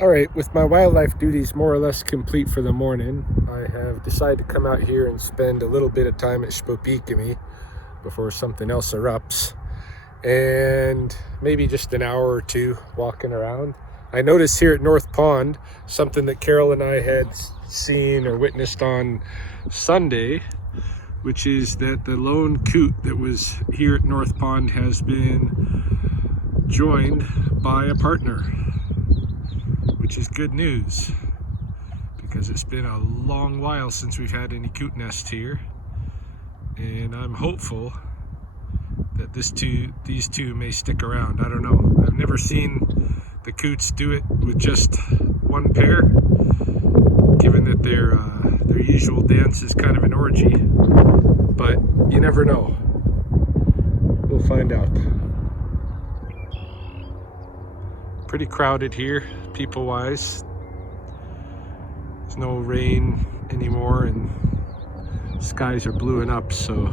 Alright, with my wildlife duties more or less complete for the morning, I have decided to come out here and spend a little bit of time at Sspopiikimi before something else erupts. And maybe just an hour or two walking around. I noticed here at North Pond, something that Carol and I had seen or witnessed on Sunday, which is that the lone coot that was here at North Pond has been joined by a partner, which is good news because it's been a long while since we've had any coot nests here, and I'm hopeful that these two may stick around. I don't know. I've never seen the coots do it with just one pair, given that their usual dance is kind of an orgy, but you never know. We'll find out. Pretty crowded here, people-wise. There's no rain anymore and skies are bluing up, so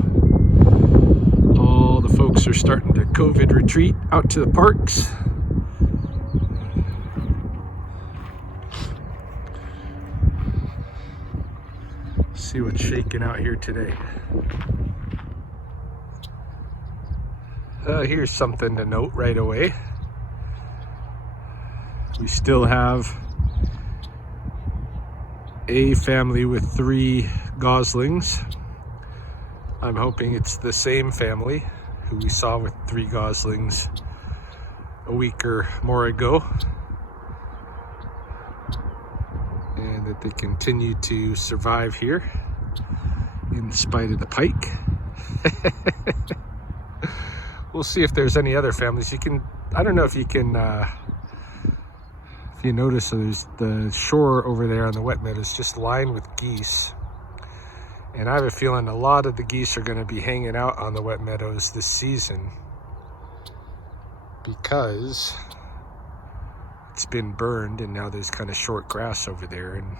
all the folks are starting to COVID retreat out to the parks. See what's shaking out here today. Here's something to note right away. We still have a family with 3 goslings. I'm hoping it's the same family who we saw with 3 goslings a week or more ago, and that they continue to survive here in spite of the pike. We'll see if there's any other families. I don't know if you can, if you notice, there's the shore over there on the wet meadows just lined with geese. And I have a feeling a lot of the geese are going to be hanging out on the wet meadows this season because it's been burned and now there's kind of short grass over there and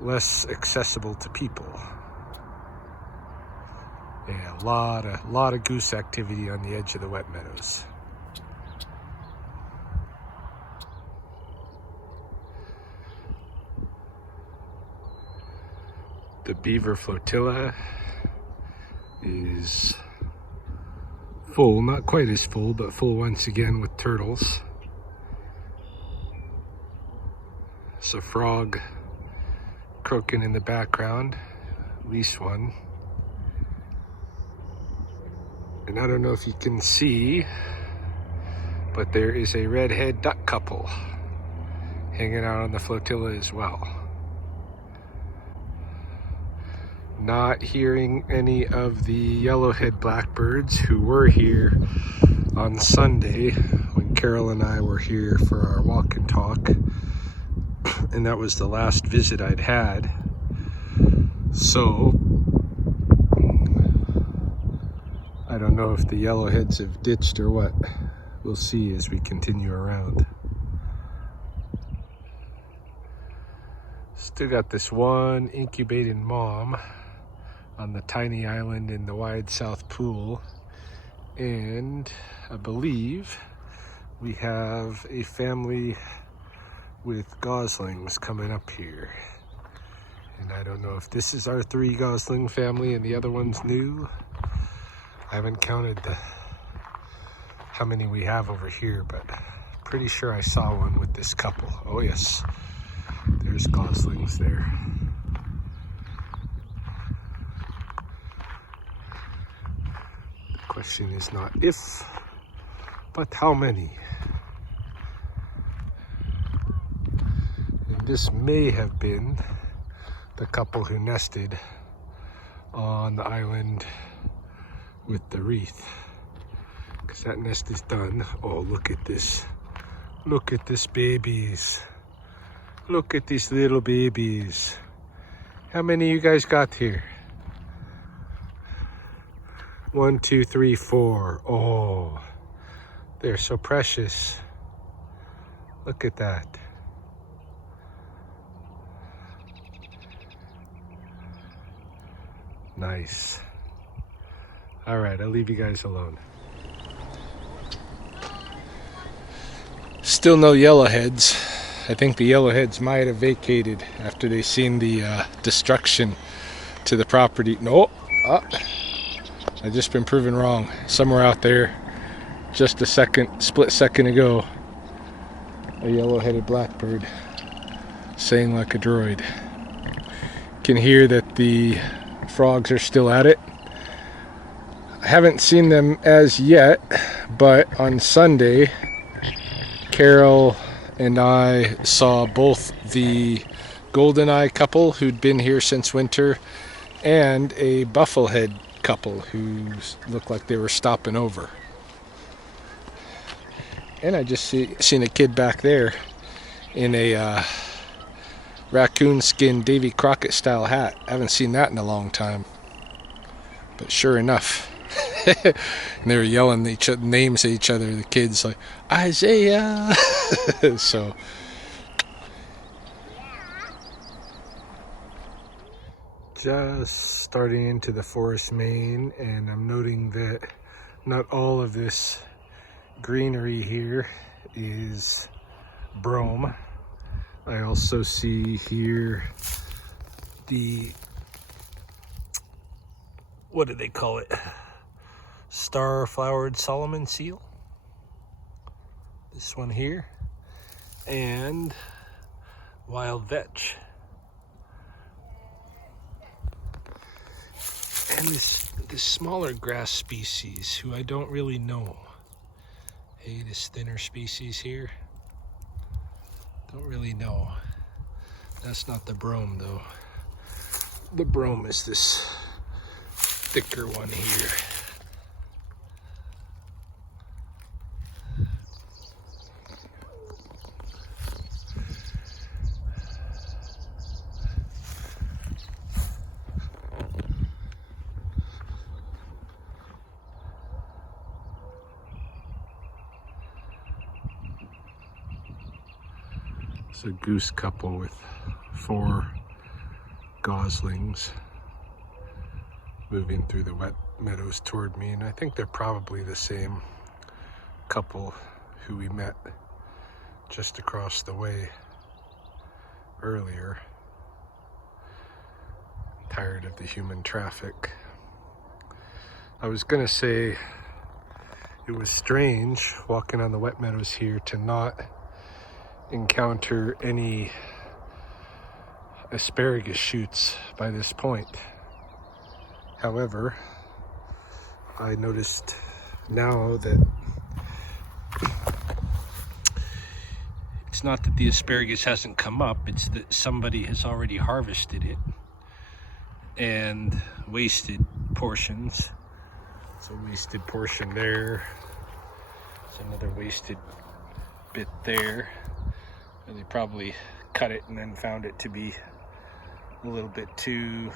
less accessible to people. Yeah, a lot of goose activity on the edge of the wet meadows. The beaver flotilla is full, not quite as full, but full once again with turtles. There's a frog croaking in the background, at least one. And I don't know if you can see, but there is a redhead duck couple hanging out on the flotilla as well. Not hearing any of the yellowhead blackbirds who were here on Sunday when Carol and I were here for our walk and talk, and that was the last visit I'd had. So I don't know if the yellowheads have ditched or what. We'll see as we continue around. Still got this one incubating mom on the tiny island in the wide South Pool, and I believe we have a family with goslings coming up here, and I don't know if this is our 3 gosling family and the other one's new. I haven't counted how many we have over here, but pretty sure I saw one with this couple. Oh yes, there's goslings there. Question is not if, but how many. And this may have been the couple who nested on the island with the wreath, because that nest is done. Oh, look at this. Look at this babies. Look at these little babies. How many you guys got here? 1, 2, 3, 4. Oh, they're so precious. Look at that. Nice. All right, I'll leave you guys alone. Still no yellowheads. I think the yellowheads might have vacated after they seen the destruction to the property. No, I've just been proven wrong. Somewhere out there, just a split second ago, a yellow-headed blackbird sang like a droid. Can hear that the frogs are still at it. I haven't seen them as yet, but on Sunday, Carol and I saw both the goldeneye couple who'd been here since winter and a bufflehead couple who looked like they were stopping over. And I just seen a kid back there in a raccoon skin Davy Crockett style hat. I haven't seen that in a long time. But sure enough, and they were yelling names at each other, the kids, like, Isaiah! So, just starting into the forest main, and I'm noting that not all of this greenery here is brome. I also see here the, what do they call it? Star-flowered Solomon seal. This one here. And wild vetch. And this smaller grass species who I don't really know. Hey, this thinner species here. Don't really know. That's not the brome though. The brome is this thicker one here. It's a goose couple with 4 goslings moving through the wet meadows toward me, and I think they're probably the same couple who we met just across the way earlier. Tired of the human traffic. I was gonna say it was strange walking on the wet meadows here to not encounter any asparagus shoots by this point. However, I noticed now that it's not that the asparagus hasn't come up, it's that somebody has already harvested it and wasted portions. It's a wasted portion there. It's another wasted bit there. And they probably cut it and then found it to be a little bit too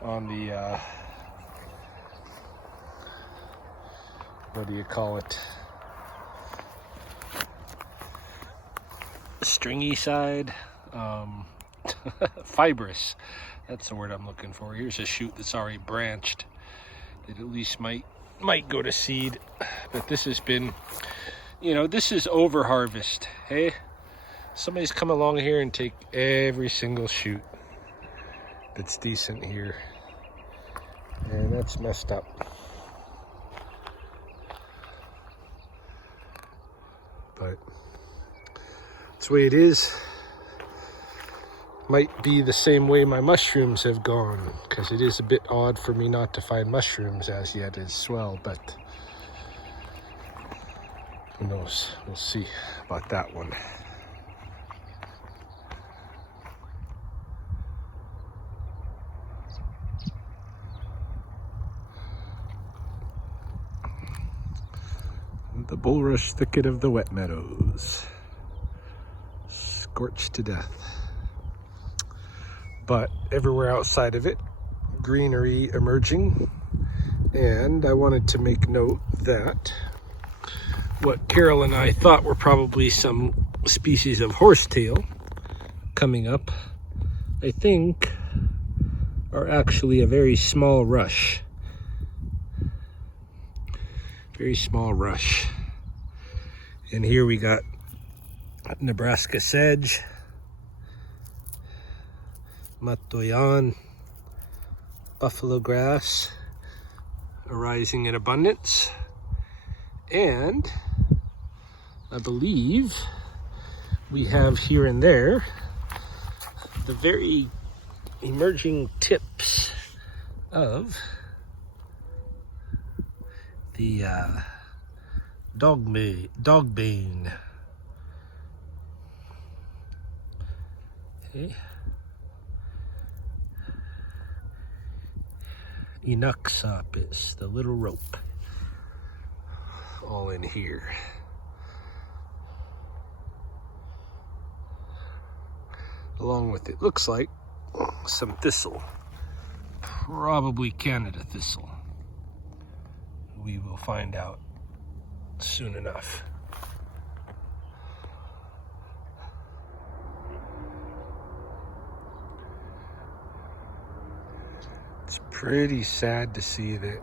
on the what do you call it, stringy side, fibrous, that's the word I'm looking for. Here's a shoot that's already branched that at least might go to seed, but this has been, you know, this is over harvest. Hey, somebody's come along here and take every single shoot that's decent here, and that's messed up. But that's the way it is. Might be the same way my mushrooms have gone, because it is a bit odd for me not to find mushrooms as yet as well, but who knows, we'll see about that one. The bulrush thicket of the wet meadows, scorched to death. But everywhere outside of it, greenery emerging. And I wanted to make note that what Carol and I thought were probably some species of horsetail coming up, I think are actually a very small rush. Very small rush. And here we got Nebraska sedge, matoyan, buffalo grass arising in abundance, and I believe we have here and there the very emerging tips of the dogbane. Okay. Sspopiikimi, the little rope, all in here. Along with it looks like some thistle, probably Canada thistle. We will find out soon enough. It's pretty sad to see that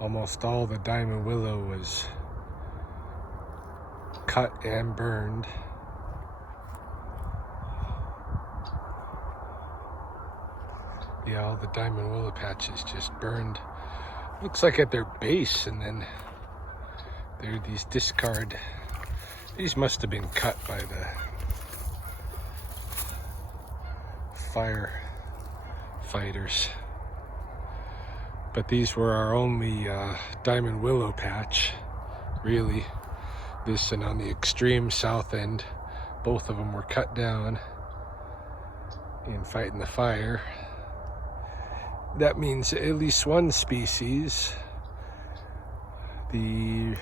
almost all the diamond willow was cut and burned. Yeah, all the diamond willow patches just burned. Looks like at their base, and then there are these discard. These must have been cut by the firefighters. But these were our only diamond willow patch, really. This and on the extreme south end, both of them were cut down in fighting the fire. That means at least one species, the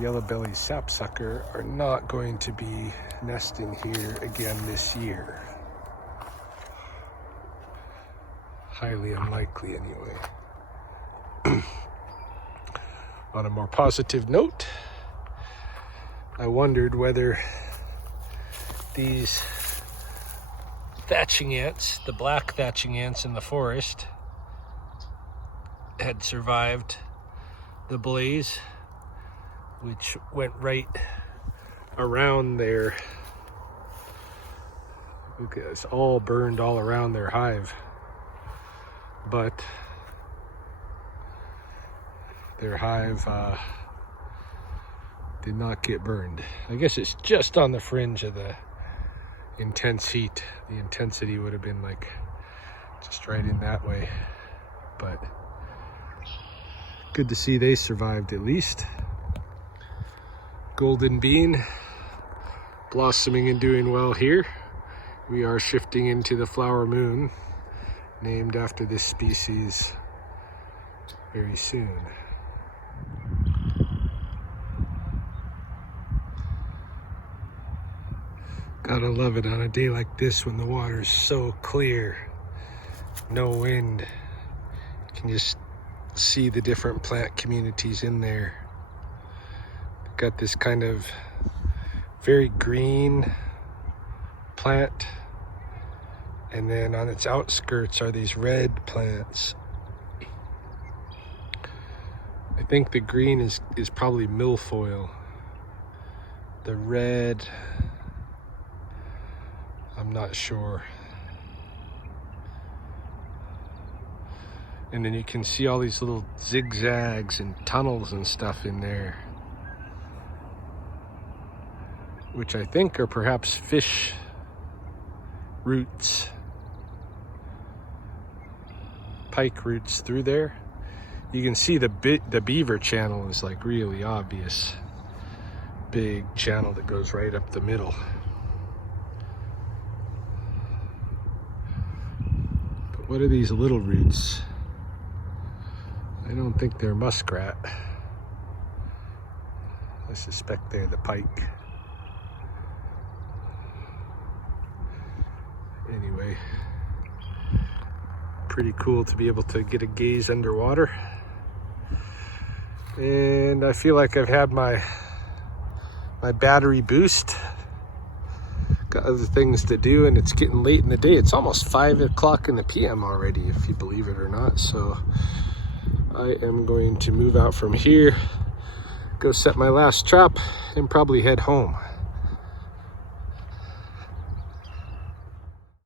yellow-bellied sapsucker, are not going to be nesting here again this year. Highly unlikely, anyway. On a more positive note, I wondered whether these thatching ants, the black thatching ants in the forest, had survived the blaze, which went right around their, look at this, all burned all around their hive. But their hive did not get burned. I guess it's just on the fringe of the intense heat. The intensity would have been like just right in that way, but good to see they survived at least. Golden bean blossoming and doing well here. We are shifting into the flower moon, named after this species, very soon. Gotta love it on a day like this when the water's so clear, no wind. You can just see the different plant communities in there. Got this kind of very green plant, and then on its outskirts are these red plants. I think the green is probably milfoil. The red, I'm not sure. And then you can see all these little zigzags and tunnels and stuff in there, which I think are perhaps fish roots, pike roots through there. You can see the beaver channel is like really obvious. Big channel that goes right up the middle. But what are these little roots? I don't think they're muskrat. I suspect they're the pike. Anyway, pretty cool to be able to get a gaze underwater. And I feel like I've had my battery boost. Got other things to do, and it's getting late in the day. It's almost 5 o'clock in the PM already, if you believe it or not. So I am going to move out from here, go set my last trap and probably head home.